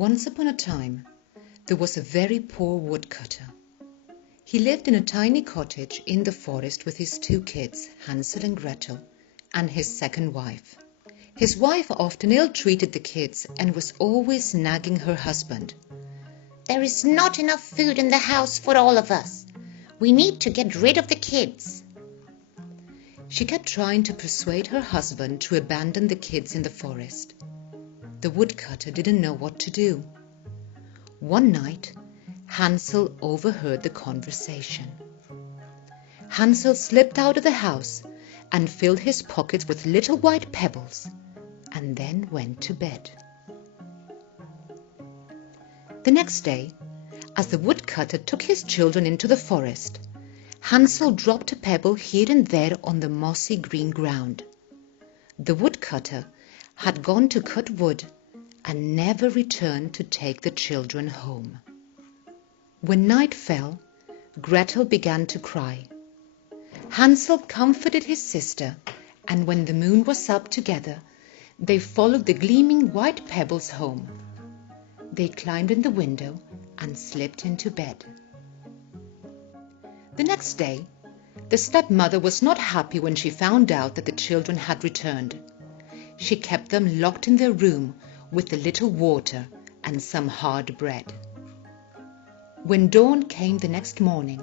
Once upon a time, there was a very poor woodcutter. He lived in a tiny cottage in the forest with his 2 kids, Hansel and Gretel, and his second wife. His wife often ill-treated the kids and was always nagging her husband. "There is not enough food in the house for all of us. We need to get rid of the kids." She kept trying to persuade her husband to abandon the kids in the forest. The woodcutter didn't know what to do. One night, Hansel overheard the conversation. Hansel slipped out of the house and filled his pockets with little white pebbles, and then went to bed. The next day, as the woodcutter took his children into the forest, Hansel dropped a pebble here and there on the mossy green ground. The woodcutter had gone to cut wood and never returned to take the children home. When night fell, Gretel began to cry. Hansel comforted his sister, and when the moon was up together, they followed the gleaming white pebbles home. They climbed in the window and slipped into bed. The next day, the stepmother was not happy when she found out that the children had returned. She kept them locked in their room with a little water and some hard bread. When dawn came the next morning,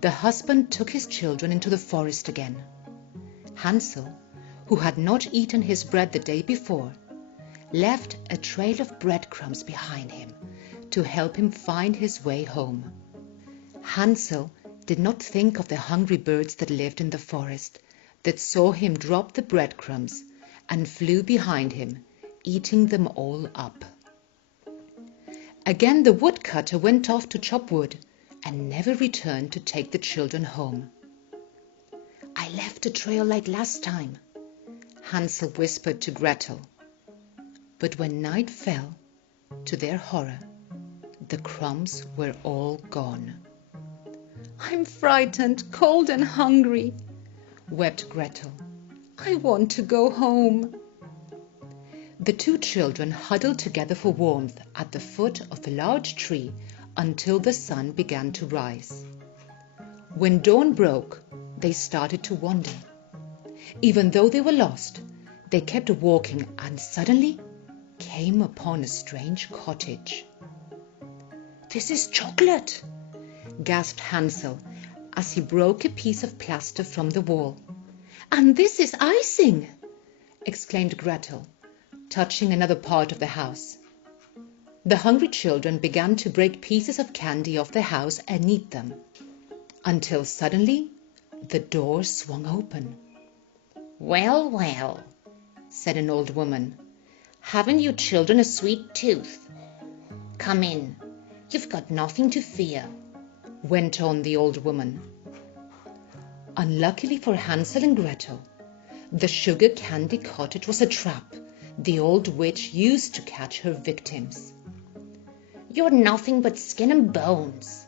the husband took his children into the forest again. Hansel, who had not eaten his bread the day before, left a trail of breadcrumbs behind him to help him find his way home. Hansel did not think of the hungry birds that lived in the forest, that saw him drop the breadcrumbs and flew behind him, eating them all up. Again the woodcutter went off to chop wood and never returned to take the children home. "I left a trail like last time," Hansel whispered to Gretel. But when night fell, to their horror, the crumbs were all gone. "I'm frightened, cold and hungry," wept Gretel. "I want to go home." The 2 children huddled together for warmth at the foot of a large tree until the sun began to rise. When dawn broke, they started to wander. Even though they were lost, they kept walking and suddenly came upon a strange cottage. "This is chocolate," gasped Hansel as he broke a piece of plaster from the wall. "And this is icing," exclaimed Gretel, touching another part of the house. The hungry children began to break pieces of candy off the house and eat them, until suddenly the door swung open. "Well, well," said an old woman, "haven't you children a sweet tooth? Come in, you've got nothing to fear," went on the old woman. Unluckily for Hansel and Gretel, the sugar candy cottage was a trap the old witch used to catch her victims. "You're nothing but skin and bones,"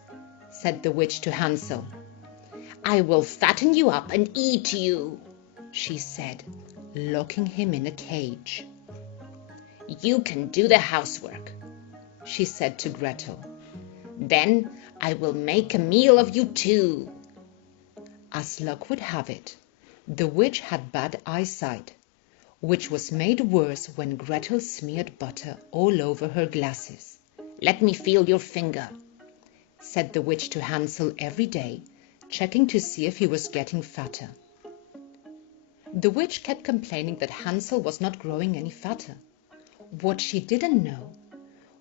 said the witch to Hansel. "I will fatten you up and eat you," she said, locking him in a cage. "You can do the housework," she said to Gretel. "Then I will make a meal of you too." As luck would have it, the witch had bad eyesight, which was made worse when Gretel smeared butter all over her glasses. "Let me feel your finger," said the witch to Hansel every day, checking to see if he was getting fatter. The witch kept complaining that Hansel was not growing any fatter. What she didn't know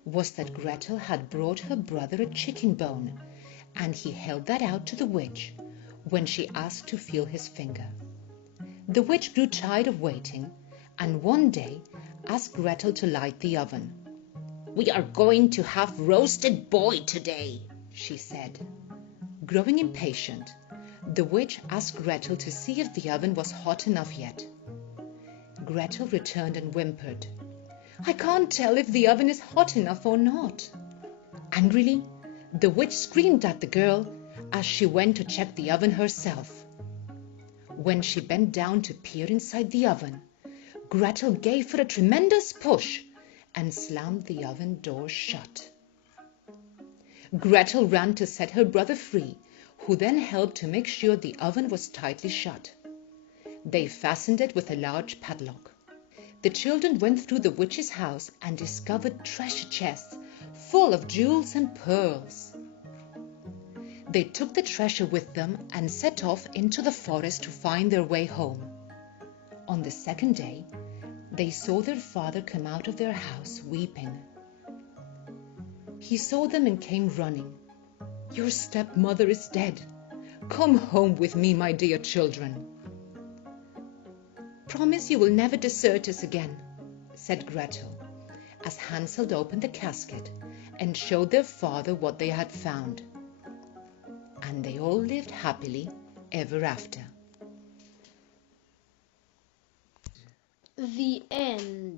was that Gretel had brought her brother a chicken bone, and he held that out to the witch when she asked to feel his finger. The witch grew tired of waiting, and one day asked Gretel to light the oven. "We are going to have roasted boy today," she said. Growing impatient, the witch asked Gretel to see if the oven was hot enough yet. Gretel returned and whimpered, "I can't tell if the oven is hot enough or not." Angrily, the witch screamed at the girl as she went to check the oven herself. When she bent down to peer inside the oven, Gretel gave her a tremendous push, and slammed the oven door shut. Gretel ran to set her brother free, who then helped to make sure the oven was tightly shut. They fastened it with a large padlock. The children went through the witch's house and discovered treasure chests full of jewels and pearls. They took the treasure with them and set off into the forest to find their way home. On the second day, they saw their father come out of their house weeping. He saw them and came running. "Your stepmother is dead. Come home with me, my dear children." "Promise you will never desert us again," said Gretel, as Hansel opened the casket and showed their father what they had found. And they all lived happily ever after. The end.